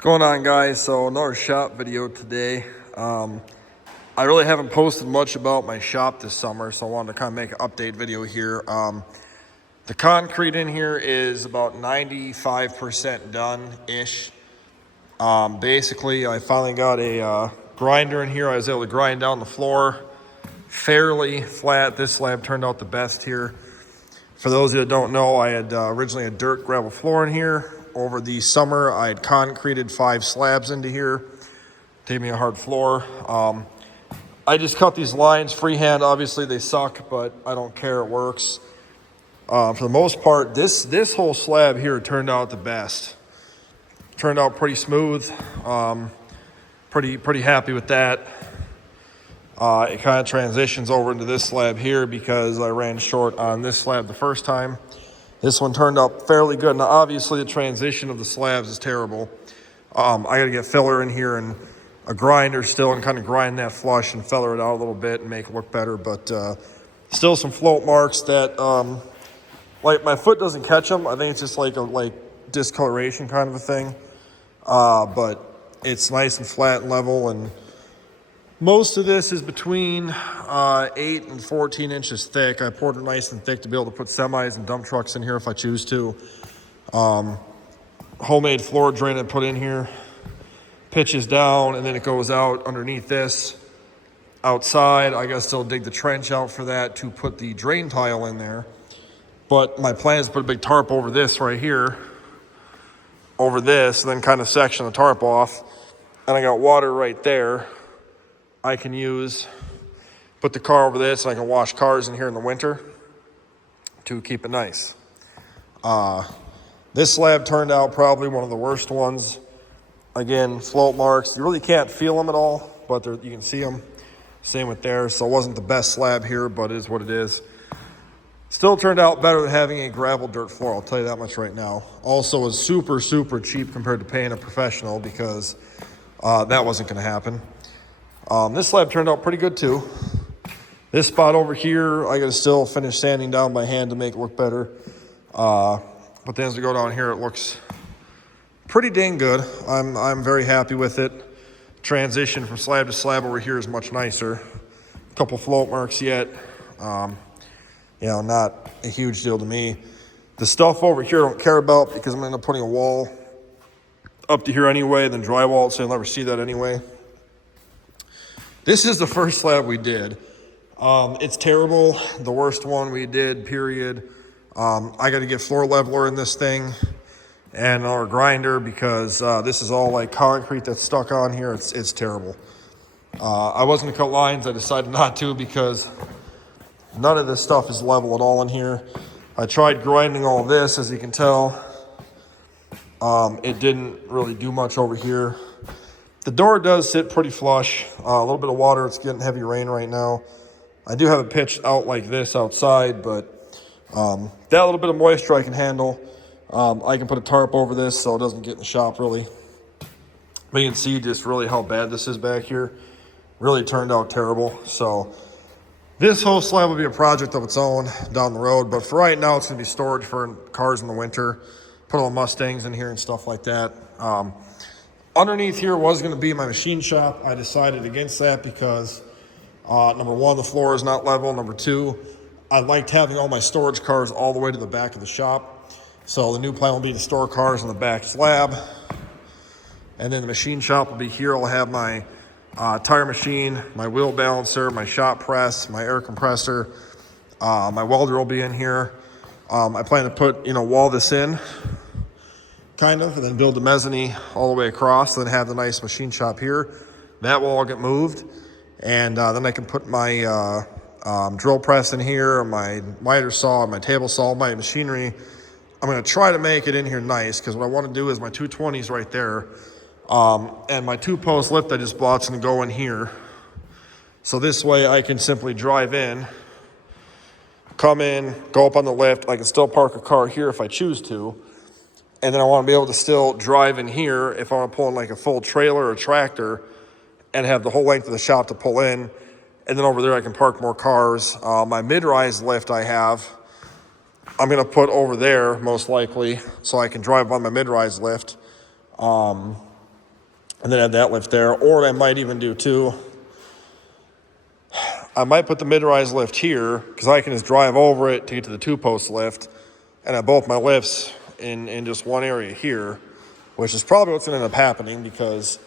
What's going on, guys? So another shop video today. I really haven't posted much about my shop this summer, so I wanted to kind of make an update video here. The concrete in here is about 95% done-ish. Basically, I finally got a grinder in here. I was able to grind down the floor fairly flat. This slab turned out the best here. For those of you that don't know, I had originally a dirt gravel floor in here. Over the summer, I had concreted 5 slabs into here. Gave me a hard floor. I just cut these lines freehand. Obviously, they suck, but I don't care. It works. For the most part, this whole slab here turned out the best. Turned out pretty smooth. Pretty happy with that. It kind of transitions over into this slab here because I ran short on this slab the first time. This one turned out fairly good. Now, obviously, the transition of the slabs is terrible. I got to get filler in here and a grinder still and kind of grind that flush and feather it out a little bit and make it look better. But still some float marks that, like, my foot doesn't catch them. I think it's just like a discoloration kind of a thing. But it's nice and flat and level, and most of this is between 8 and 14 inches thick. I poured it nice and thick to be able to put semis and dump trucks in here if I choose to. Homemade floor drain I put in here. Pitches down, and then it goes out underneath this. Outside, I gotta still dig the trench out for that to put the drain tile in there. But my plan is to put a big tarp over this right here. Over this, and then kind of section the tarp off. And I got water right there. I can use, put the car over this, and I can wash cars in here in the winter to keep it nice. This slab turned out probably one of the worst ones. Again, float marks. You really can't feel them at all, but you can see them. Same with there. So it wasn't the best slab here, but it is what it is. Still turned out better than having a gravel dirt floor, I'll tell you that much right now. Also was super cheap compared to paying a professional because that wasn't going to happen. This slab turned out pretty good too. This spot over here, I gotta still finish sanding down by hand to make it look better. But then as we go down here, it looks pretty dang good. I'm very happy with it. Transition from slab to slab over here is much nicer. A couple float marks yet. You know, not a huge deal to me. The stuff over here I don't care about because I'm gonna end up putting a wall up to here anyway, then drywall it, so you'll never see that anyway. This is the first slab we did. It's terrible. The worst one we did, period. I got to get floor leveler in this thing and our grinder because this is all like concrete that's stuck on here. It's terrible. I wasn't going to cut lines. I decided not to because none of this stuff is level at all in here. I tried grinding all this, as you can tell. It didn't really do much over here. The door does sit pretty flush. A little bit of water. It's getting heavy rain right now. I do have it pitched out like this outside, but that little bit of moisture I can handle. I can put a tarp over this so it doesn't get in the shop really. But you can see just really how bad this is back here. Really turned out terrible. So this whole slab will be a project of its own down the road. But for right now, it's going to be storage for cars in the winter. Put all the Mustangs in here and stuff like that. Underneath here was going to be my machine shop. I decided against that because, number one, the floor is not level. Number two, I liked having all my storage cars all the way to the back of the shop. So the new plan will be to store cars on the back slab. And then the machine shop will be here. I'll have my tire machine, my wheel balancer, my shop press, my air compressor. My welder will be in here. I plan to put, wall this in. Kind of, and then build the mezzanine all the way across, then have the nice machine shop here. That will all get moved, and then I can put my drill press in here, my miter saw, my table saw, my machinery. I'm going to try to make it in here nice, because what I want to do is my 220s right there, and my 2-post lift I just bought is going to go in here. So this way I can simply drive in, come in, go up on the lift. I can still park a car here if I choose to. And then I want to be able to still drive in here if I want to pull in like a full trailer or tractor and have the whole length of the shop to pull in. And then over there I can park more cars. My mid-rise lift I'm going to put over there most likely so I can drive on my mid-rise lift. and then add that lift there. Or what I might even do too, I might put the mid-rise lift here because I can just drive over it to get to the 2-post lift and have both my lifts in just one area here, which is probably what's going to end up happening because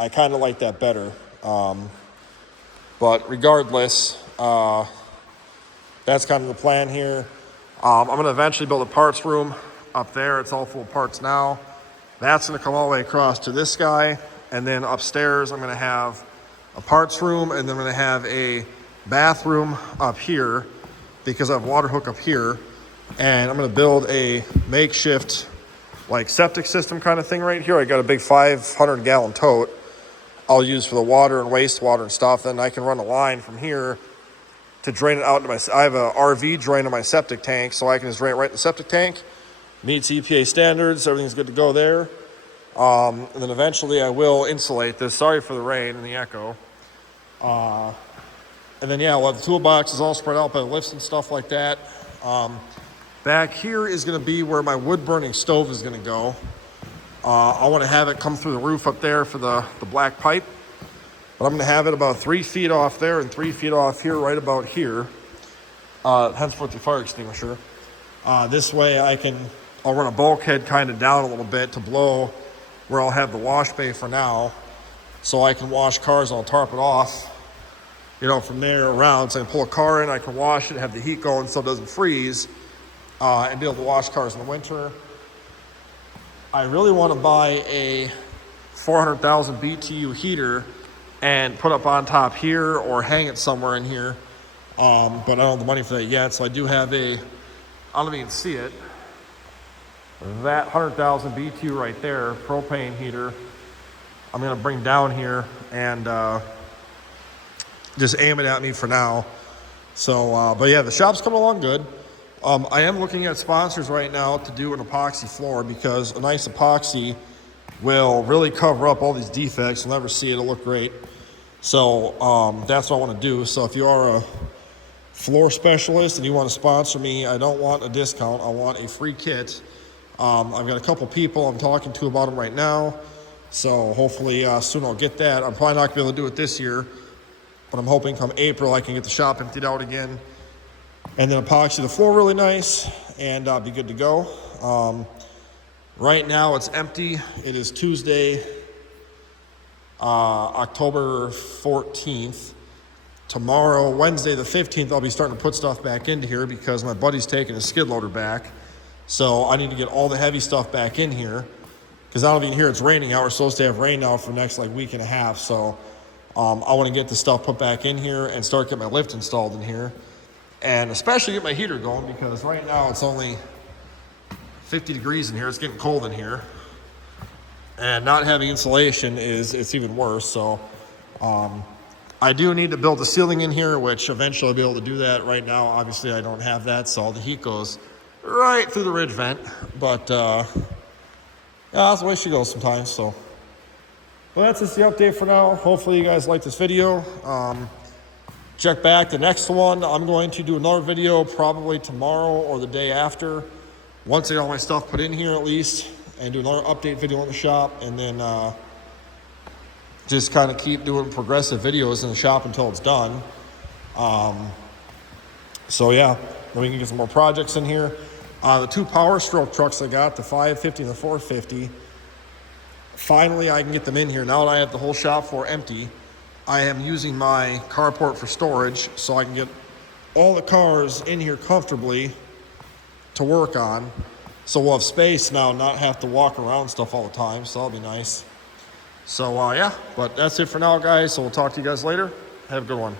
I kind of like that better. But regardless, that's kind of the plan here. I'm going to eventually build a parts room up there. It's all full of parts now. That's going to come all the way across to this guy. And then upstairs, I'm going to have a parts room, and then I'm going to have a bathroom up here because I have water hookup here. And I'm going to build a makeshift like septic system kind of thing right here. I got a big 500-gallon tote I'll use for the water and wastewater and stuff. Then I can run a line from here to drain it out into my, I have a RV drain in my septic tank, so I can just drain it right in the septic tank. Meets EPA standards, everything's good to go there. And then eventually I will insulate this. Sorry for the rain and the echo. And then, yeah, we'll have the toolboxes all spread out by the lifts and stuff like that. Back here is going to be where my wood-burning stove is going to go. I want to have it come through the roof up there for the black pipe. But I'm going to have it about 3 feet off there and 3 feet off here, right about here. Henceforth the fire extinguisher. This way I'll run a bulkhead kind of down a little bit to blow where I'll have the wash bay for now. So I can wash cars and I'll tarp it off, from there around. So I can pull a car in, I can wash it, have the heat going so it doesn't freeze, and be able to wash cars in the winter. I really want to buy a 400,000 BTU heater and put up on top here or hang it somewhere in here. But I don't have the money for that yet. So I do have I don't even see it. That 100,000 BTU right there, propane heater, I'm going to bring down here and just aim it at me for now. So, but yeah, the shop's coming along good. I am looking at sponsors right now to do an epoxy floor because a nice epoxy will really cover up all these defects. You'll never see it. It'll look great. So that's what I want to do. So if you are a floor specialist and you want to sponsor me, I don't want a discount. I want a free kit. I've got a couple people I'm talking to about them right now. So hopefully soon I'll get that. I'm probably not going to be able to do it this year, but I'm hoping come April I can get the shop emptied out again. And then epoxy the floor really nice and be good to go. Right now it's empty. It is Tuesday, October 14th. Tomorrow, Wednesday the 15th, I'll be starting to put stuff back into here because my buddy's taking his skid loader back. So I need to get all the heavy stuff back in here because I don't even hear it's raining out. We're supposed to have rain now for the next week and a half. So I want to get the stuff put back in here and start getting my lift installed in here. And especially get my heater going because right now it's only 50 degrees in here. It's getting cold in here. And not having insulation it's even worse. So I do need to build a ceiling in here, which eventually I'll be able to do that. Right now, obviously, I don't have that. So the heat goes right through the ridge vent. But yeah, that's the way she goes sometimes. So well, that's just the update for now. Hopefully you guys like this video. Check back the next one. I'm going to do another video probably tomorrow or the day after. Once I get all my stuff put in here at least, and do another update video in the shop, and then just kind of keep doing progressive videos in the shop until it's done. So yeah, then we can get some more projects in here. The 2 Power Stroke trucks I got, the 550 and the 450. Finally, I can get them in here. Now that I have the whole shop floor empty, I am using my carport for storage so I can get all the cars in here comfortably to work on. So we'll have space now, not have to walk around stuff all the time. So that'll be nice. So yeah, but that's it for now, guys. So we'll talk to you guys later. Have a good one.